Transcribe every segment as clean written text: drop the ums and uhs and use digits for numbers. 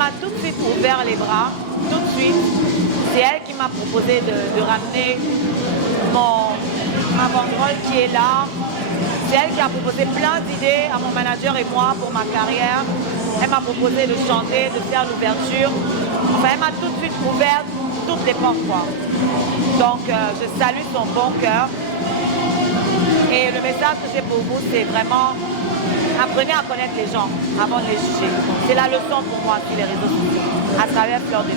m'a tout de suite ouvert les bras, tout de suite. C'est elle qui m'a proposé de ramener ma banderole qui est là. C'est elle qui a proposé plein d'idées à mon manager et moi pour ma carrière. Elle m'a proposé de chanter, de faire l'ouverture. Enfin, elle m'a tout de suite ouvert toutes les portes, quoi. Donc, je salue son bon cœur. Et le message que j'ai pour vous, c'est vraiment apprenez à connaître les gens avant de les juger. C'est la leçon pour moi sur les réseaux sociaux, à travers Fleur de Lys.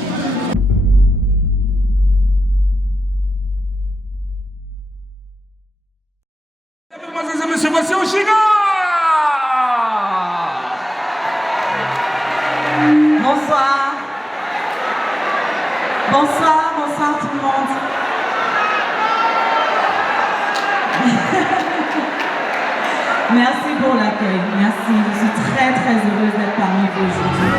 Mesdemoiselles et messieurs, voici Oshiga! Bonsoir. Bonsoir, bonsoir tout le monde. Merci pour l'accueil, merci. Je suis très très heureuse d'être parmi vous aujourd'hui.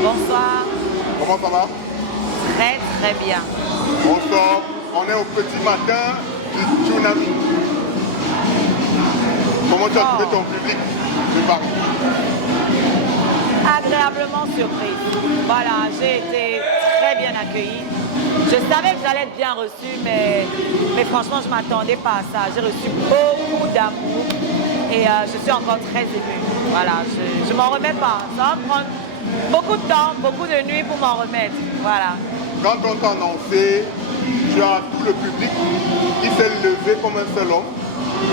Bonsoir. Comment ça va? Très très bien. Bonsoir. On est au petit matin du tsunami. Comment tu as trouvé ton public de Paris? Agréablement surprise. Voilà, j'ai été très bien accueillie. Je savais que j'allais être bien reçue, mais franchement, je ne m'attendais pas à ça. J'ai reçu beaucoup d'amour et je suis encore très émue. Voilà, je ne m'en remets pas. Ça va prendre beaucoup de temps, beaucoup de nuits pour m'en remettre. Voilà. Quand on t'a annoncé, tu as tout le public qui s'est levé comme un seul homme.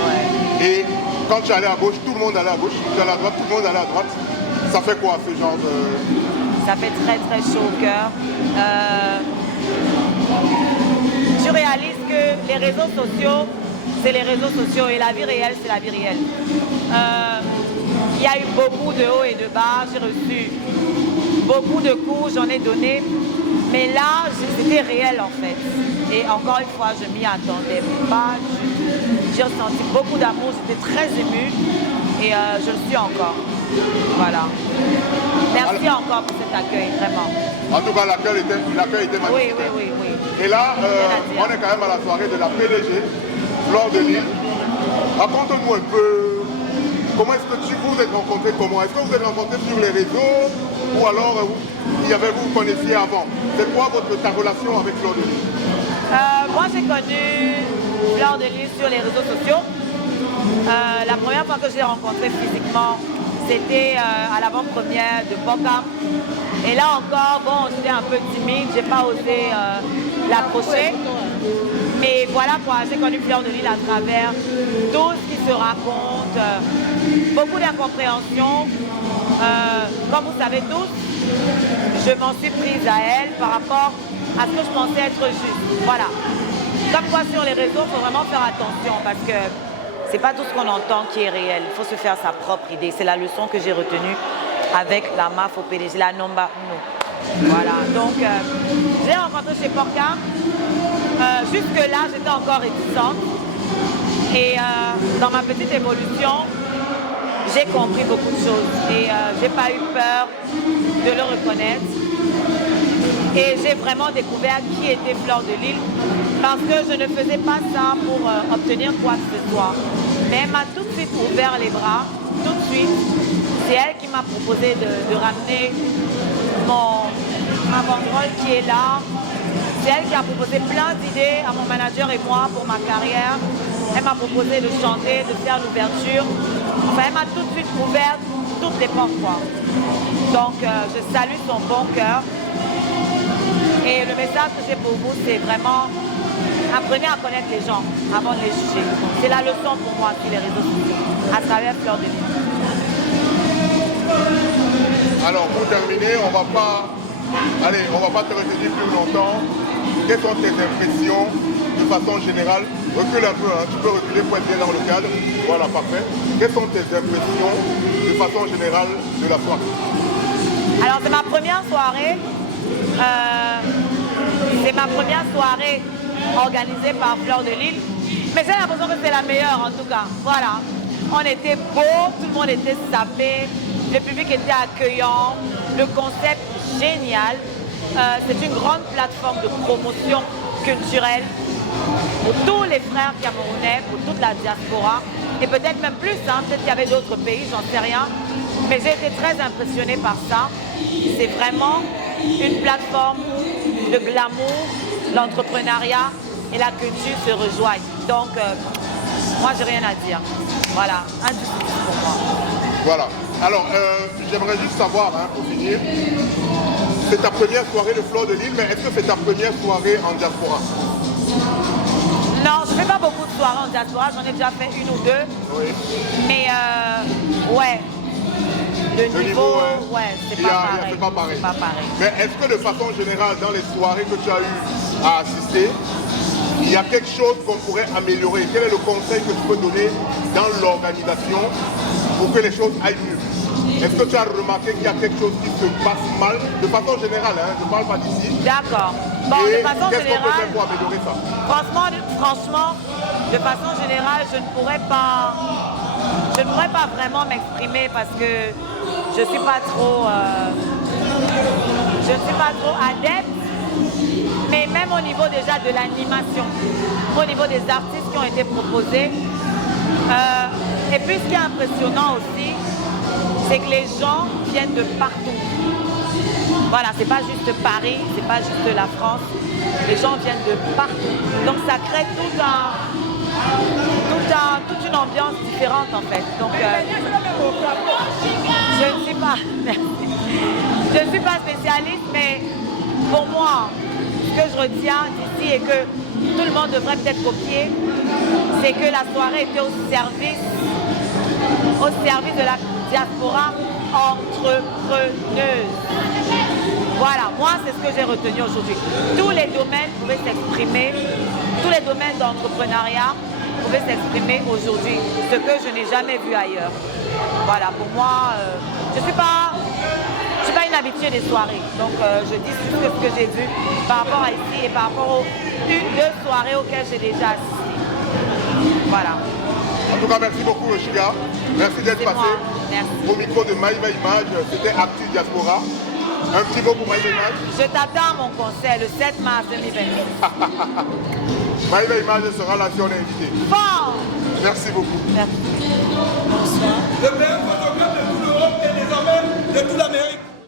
Ouais. Et quand tu allais à gauche, tout le monde allait à gauche. Tu allais à droite, tout le monde allait à droite. Ça fait quoi ce genre de... Ça fait très très chaud au cœur. Tu réalises que les réseaux sociaux, c'est les réseaux sociaux et la vie réelle, c'est la vie réelle. Il y a eu beaucoup de hauts et de bas, j'ai reçu beaucoup de coups, j'en ai donné, mais là, c'était réel en fait. Et encore une fois, je m'y attendais pas du tout. J'ai ressenti beaucoup d'amour, j'étais très émue et je le suis encore. Voilà. Merci encore pour cet accueil, vraiment. En tout cas, l'accueil était magnifique. Oui. Et là, on est quand même à la soirée de la PDG, Fleur de Lys. Raconte-nous un peu, comment est-ce que vous êtes rencontrés, comment? Est-ce que vous êtes rencontrés sur les réseaux ou alors vous connaissiez avant? C'est quoi ta relation avec Fleur de Lys? Moi, j'ai connu Fleur de Lys sur les réseaux sociaux. La première fois que je l'ai rencontrée physiquement, c'était à l'avant-première de Bocam. Et là encore, bon, j'étais un peu timide, j'ai pas osé l'approcher. Mais voilà quoi, j'ai connu Fleur de Lys à travers tout ce qui se raconte, beaucoup d'incompréhension. Comme vous savez tous, je m'en suis prise à elle par rapport à ce que je pensais être juste. Voilà. Comme quoi sur les réseaux, il faut vraiment faire attention parce que c'est pas tout ce qu'on entend qui est réel. Il faut se faire sa propre idée. C'est la leçon que j'ai retenue avec la MAF au PDG, la Nomba Uno. Voilà. Donc, j'ai rencontré chez Porca. Jusque-là, j'étais encore réticente. Et dans ma petite évolution, j'ai compris beaucoup de choses. Et j'ai pas eu peur de le reconnaître. Et j'ai vraiment découvert qui était Fleur de Lys parce que je ne faisais pas ça pour obtenir quoi que ce soit. Mais elle m'a tout de suite ouvert les bras, tout de suite. C'est elle qui m'a proposé de ramener ma banderole qui est là. C'est elle qui a proposé plein d'idées à mon manager et moi pour ma carrière. Elle m'a proposé de chanter, de faire l'ouverture. Enfin, elle m'a tout de suite ouvert toutes les portes, quoi. Donc, je salue son bon cœur. Et le message que j'ai pour vous, c'est vraiment apprenez à connaître les gens avant de les juger. C'est la leçon pour moi sur les réseaux sociaux, à travers Fleur de Lys. Alors, pour terminer, on va pas te retenir plus longtemps. Quelles sont tes impressions de façon générale? Recule un peu, hein. Tu peux reculer pour être bien dans le cadre. Voilà, parfait. Quelles sont tes impressions de façon générale de la soirée? Alors, c'est ma première soirée. C'est ma première soirée organisée par Fleur de Lys. Mais j'ai l'impression que c'est la meilleure en tout cas. Voilà. On était beau, tout le monde était sapé, le public était accueillant, le concept génial. C'est une grande plateforme de promotion culturelle pour tous les frères camerounais, pour toute la diaspora. Et peut-être même plus, hein, peut-être qu'il y avait d'autres pays, j'en sais rien. Mais j'ai été très impressionnée par ça. C'est vraiment une plateforme de glamour, l'entrepreneuriat et la culture se rejoignent. Donc, moi, j'ai rien à dire. Voilà, un du tout pour moi. Voilà. Alors, j'aimerais juste savoir, hein, pour finir, c'est ta première soirée de Fleur de Lys, mais est-ce que c'est ta première soirée en diaspora? Non, je ne fais pas beaucoup de soirées en diaspora, j'en ai déjà fait une ou deux. Oui. Mais, ouais. Le niveau, ouais, c'est pas pareil. Mais est-ce que de façon générale, dans les soirées que tu as eu à assister, il y a quelque chose qu'on pourrait améliorer? Quel est le conseil que tu peux donner dans l'organisation pour que les choses aillent mieux? Est-ce que tu as remarqué qu'il y a quelque chose qui se passe mal? De façon générale, hein, je ne parle pas d'ici. D'accord. Bon, de façon qu'est-ce qu'on peut générale, faire pour améliorer ça? Franchement, de façon générale, je ne pourrais pas vraiment m'exprimer parce que je ne suis pas trop adepte. Mais même au niveau déjà de l'animation, au niveau des artistes qui ont été proposés, et puis ce qui est impressionnant aussi, c'est que les gens viennent de partout. Voilà, c'est pas juste Paris, c'est pas juste la France. Les gens viennent de partout. Donc ça crée toute une ambiance différente en fait. Donc je ne suis pas spécialiste, mais pour moi, ce que je retiens d'ici et que tout le monde devrait peut-être copier, c'est que la soirée était au service de la diaspora entrepreneuse. Voilà, moi c'est ce que j'ai retenu aujourd'hui. Tous les domaines pouvaient s'exprimer, tous les domaines d'entrepreneuriat pouvaient s'exprimer aujourd'hui, ce que je n'ai jamais vu ailleurs. Voilà, pour moi, je ne suis pas une habituée des soirées, donc je dis juste ce que j'ai vu par rapport à ici et par rapport aux 1-2 soirées auxquelles j'ai déjà assisté. Voilà. En tout cas, merci beaucoup, Chiga. Merci d'être passé. Merci. Au micro de Maïva Image, c'était Actu Diaspora. Un petit mot pour Maïva Image. Je t'attends à mon concert le 7 mars 2026. Maïva Image sera là si on est invité. Bon. Merci beaucoup. Merci. Le meilleur photographe de toute l'Europe et désormais de toute l'Amérique.